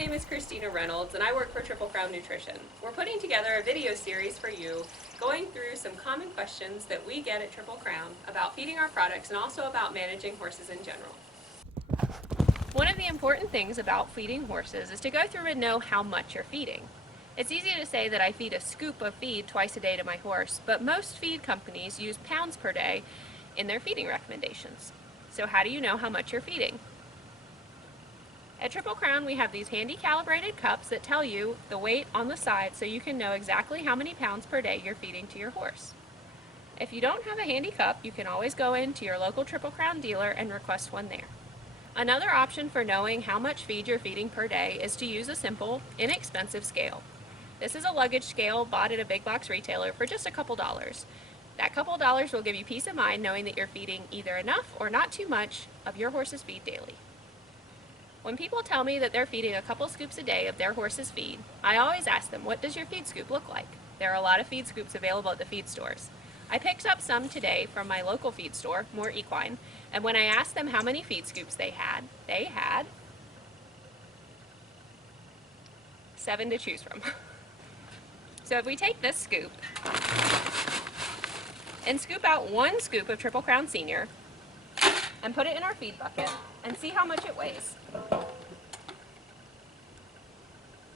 name is Christina Reynolds and I work for Triple Crown Nutrition. We're putting together a video series for you going through some common questions that we get at Triple Crown about feeding our products and also about managing horses in general. One of the important things about feeding horses is to go through and know how much you're feeding. It's easy to say that I feed a scoop of feed twice a day to my horse, but most feed companies use pounds per day in their feeding recommendations. So how do you know how much you're feeding? At Triple Crown, we have these handy calibrated cups that tell you the weight on the side so you can know exactly how many pounds per day you're feeding to your horse. If you don't have a handy cup, you can always go into your local Triple Crown dealer and request one there. Another option for knowing how much feed you're feeding per day is to use a simple, inexpensive scale. This is a luggage scale bought at a big box retailer for just a couple dollars. That couple dollars will give you peace of mind knowing that you're feeding either enough or not too much of your horse's feed daily. When people tell me that they're feeding a couple scoops a day of their horse's feed, I always ask them, what does your feed scoop look like? There are a lot of feed scoops available at the feed stores. I picked up some today from my local feed store, More Equine, and when I asked them how many feed scoops they had 7 to choose from. So if we take this scoop and scoop out 1 scoop of Triple Crown Senior and put it in our feed bucket and see how much it weighs.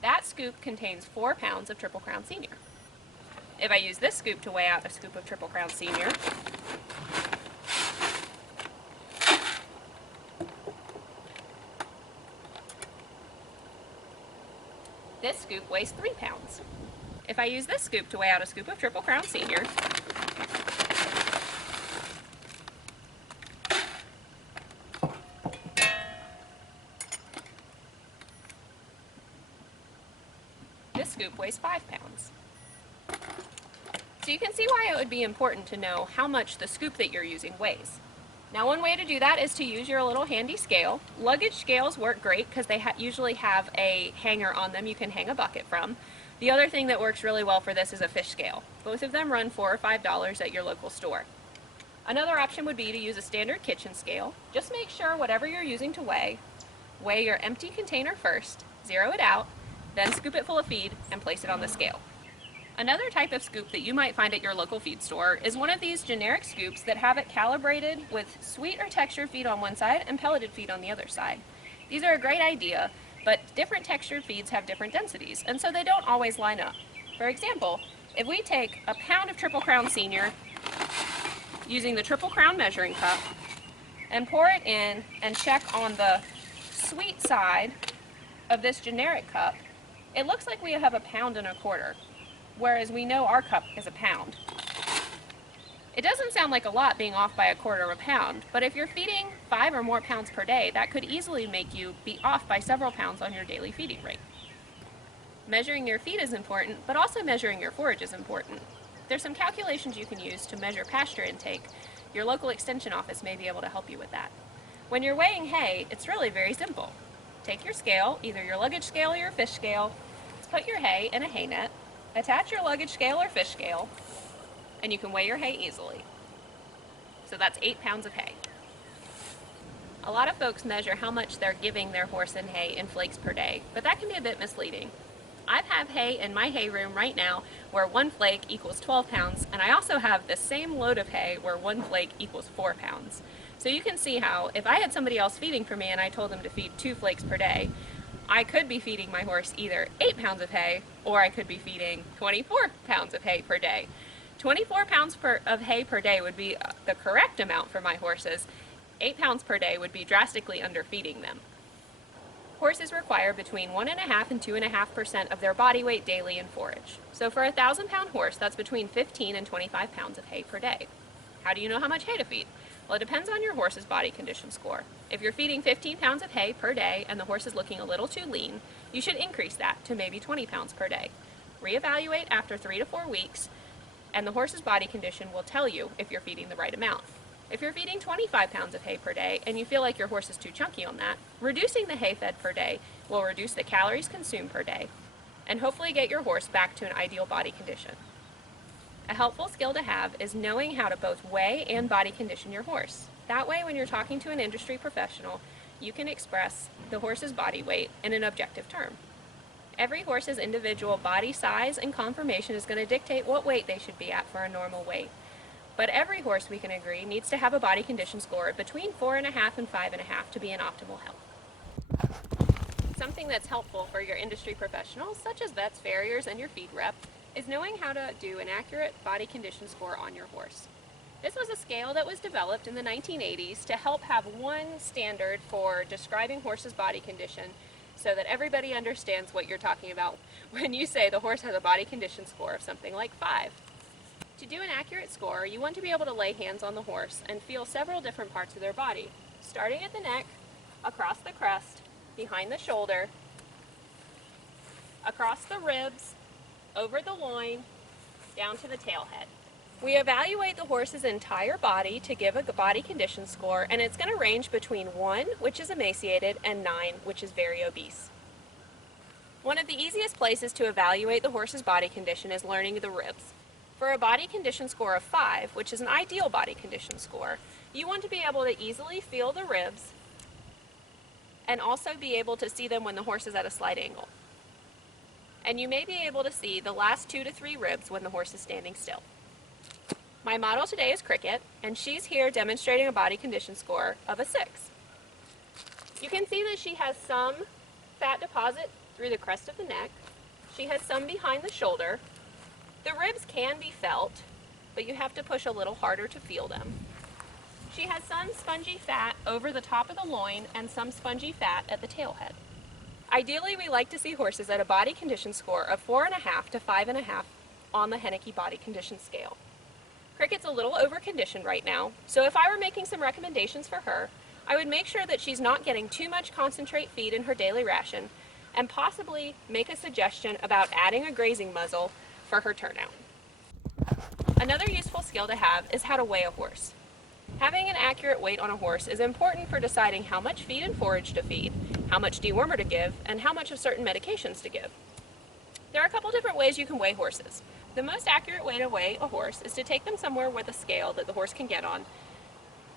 That scoop contains 4 pounds of Triple Crown Senior. If I use this scoop to weigh out a scoop of Triple Crown Senior, this scoop weighs 3 pounds. If I use this scoop to weigh out a scoop of Triple Crown Senior, this scoop weighs 5 pounds. So you can see why it would be important to know how much the scoop that you're using weighs. Now one way to do that is to use your little handy scale. Luggage scales work great because they usually have a hanger on them you can hang a bucket from. The other thing that works really well for this is a fish scale. Both of them run $4 or $5 at your local store. Another option would be to use a standard kitchen scale. Just make sure whatever you're using to weigh your empty container first, zero it out, then scoop it full of feed and place it on the scale. Another type of scoop that you might find at your local feed store is one of these generic scoops that have it calibrated with sweet or textured feed on one side and pelleted feed on the other side. These are a great idea, but different textured feeds have different densities, and so they don't always line up. For example, if we take a pound of Triple Crown Senior using the Triple Crown measuring cup and pour it in and check on the sweet side of this generic cup, it looks like we have 1.25 pounds, whereas we know our cup is 1 pound. It doesn't sound like a lot being off by 1/4 pound, but if you're feeding 5 or more pounds per day, that could easily make you be off by several pounds on your daily feeding rate. Measuring your feed is important, but also measuring your forage is important. There's some calculations you can use to measure pasture intake. Your local extension office may be able to help you with that. When you're weighing hay, it's really very simple. Take your scale, either your luggage scale or your fish scale, put your hay in a hay net, attach your luggage scale or fish scale, and you can weigh your hay easily. So that's 8 pounds of hay. A lot of folks measure how much they're giving their horse in hay in flakes per day, but that can be a bit misleading. I have hay in my hay room right now where 1 flake equals 12 pounds, and I also have the same load of hay where 1 flake equals 4 pounds. So you can see how, if I had somebody else feeding for me and I told them to feed 2 flakes per day, I could be feeding my horse either 8 pounds of hay or I could be feeding 24 pounds of hay per day. 24 pounds of hay per day would be the correct amount for my horses. 8 pounds per day would be drastically underfeeding them. Horses require between 1.5% and 2.5% of their body weight daily in forage. So for a 1,000-pound horse, that's between 15 and 25 pounds of hay per day. How do you know how much hay to feed? Well, it depends on your horse's body condition score. If you're feeding 15 pounds of hay per day and the horse is looking a little too lean, you should increase that to maybe 20 pounds per day. Reevaluate after 3 to 4 weeks, and the horse's body condition will tell you if you're feeding the right amount. If you're feeding 25 pounds of hay per day and you feel like your horse is too chunky on that, reducing the hay fed per day will reduce the calories consumed per day and hopefully get your horse back to an ideal body condition. A helpful skill to have is knowing how to both weigh and body condition your horse. That way, when you're talking to an industry professional, you can express the horse's body weight in an objective term. Every horse's individual body size and conformation is going to dictate what weight they should be at for a normal weight. But every horse, we can agree, needs to have a body condition score of between 4.5 and 5.5 to be in optimal health. Something that's helpful for your industry professionals, such as vets, farriers, and your feed rep, is knowing how to do an accurate body condition score on your horse. This was a scale that was developed in the 1980s to help have one standard for describing horses' body condition so that everybody understands what you're talking about when you say the horse has a body condition score of something like 5. To do an accurate score, you want to be able to lay hands on the horse and feel several different parts of their body, starting at the neck, across the crest, behind the shoulder, across the ribs, over the loin, down to the tail head. We evaluate the horse's entire body to give a body condition score, and it's going to range between 1, which is emaciated, and 9, which is very obese. One of the easiest places to evaluate the horse's body condition is learning the ribs. For a body condition score of 5, which is an ideal body condition score, you want to be able to easily feel the ribs and also be able to see them when the horse is at a slight angle. And you may be able to see the last 2 to 3 ribs when the horse is standing still. My model today is Cricket, and she's here demonstrating a body condition score of a 6. You can see that she has some fat deposit through the crest of the neck. She has some behind the shoulder. The ribs can be felt, but you have to push a little harder to feel them. She has some spongy fat over the top of the loin and some spongy fat at the tail head. Ideally, we like to see horses at a body condition score of 4.5 to 5.5 on the Henneke body condition scale. Cricket's a little over-conditioned right now, so if I were making some recommendations for her, I would make sure that she's not getting too much concentrate feed in her daily ration, and possibly make a suggestion about adding a grazing muzzle for her turnout. Another useful skill to have is how to weigh a horse. Having an accurate weight on a horse is important for deciding how much feed and forage to feed, how much dewormer to give, and how much of certain medications to give. There are a couple different ways you can weigh horses. The most accurate way to weigh a horse is to take them somewhere with a scale that the horse can get on.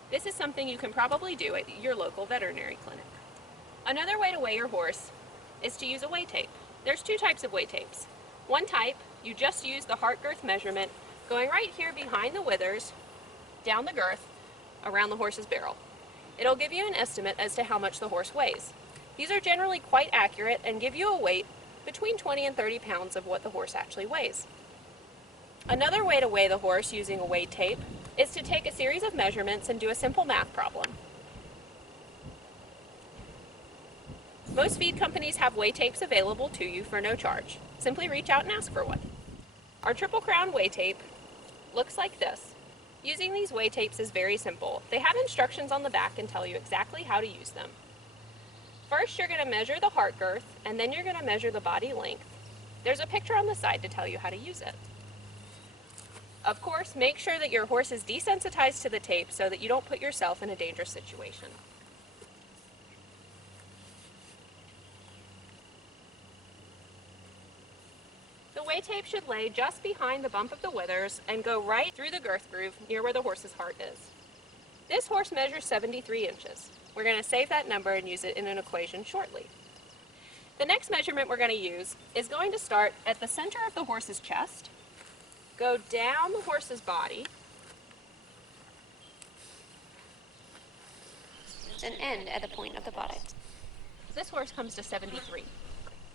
This is something you can probably do at your local veterinary clinic. Another way to weigh your horse is to use a weigh tape. There's 2 types of weigh tapes. One type, you just use the heart girth measurement going right here behind the withers, down the girth, around the horse's barrel. It'll give you an estimate as to how much the horse weighs. These are generally quite accurate and give you a weight between 20 and 30 pounds of what the horse actually weighs. Another way to weigh the horse using a weigh tape is to take a series of measurements and do a simple math problem. Most feed companies have weigh tapes available to you for no charge. Simply reach out and ask for one. Our Triple Crown weigh tape looks like this. Using these weigh tapes is very simple. They have instructions on the back and tell you exactly how to use them. First, you're going to measure the heart girth, and then you're going to measure the body length. There's a picture on the side to tell you how to use it. Of course, make sure that your horse is desensitized to the tape so that you don't put yourself in a dangerous situation. The weigh tape should lay just behind the bump of the withers and go right through the girth groove near where the horse's heart is. This horse measures 73 inches. We're going to save that number and use it in an equation shortly. The next measurement we're going to use is going to start at the center of the horse's chest, go down the horse's body, and end at the point of the body. This horse comes to 73.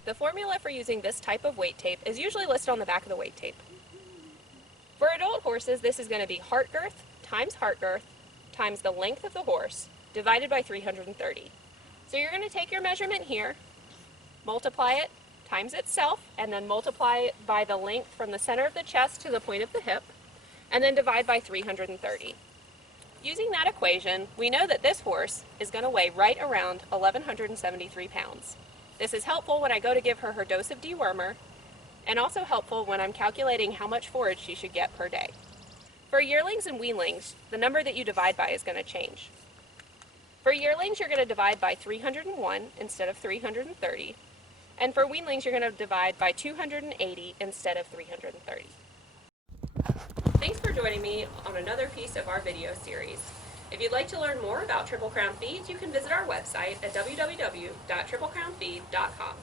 The formula for using this type of weight tape is usually listed on the back of the weight tape. For adult horses, this is going to be heart girth times the length of the horse divided by 330. So you're going to take your measurement here, multiply it times itself, and then multiply it by the length from the center of the chest to the point of the hip, and then divide by 330. Using that equation, we know that this horse is going to weigh right around 1,173 pounds. This is helpful when I go to give her her dose of dewormer, and also helpful when I'm calculating how much forage she should get per day. For yearlings and weanlings, the number that you divide by is going to change. For yearlings, you're going to divide by 301 instead of 330. And for weanlings, you're going to divide by 280 instead of 330. Thanks for joining me on another piece of our video series. If you'd like to learn more about Triple Crown Feeds, you can visit our website at www.triplecrownfeed.com.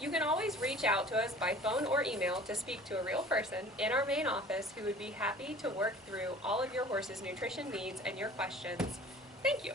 You can always reach out to us by phone or email to speak to a real person in our main office who would be happy to work through all of your horse's nutrition needs and your questions. Thank you.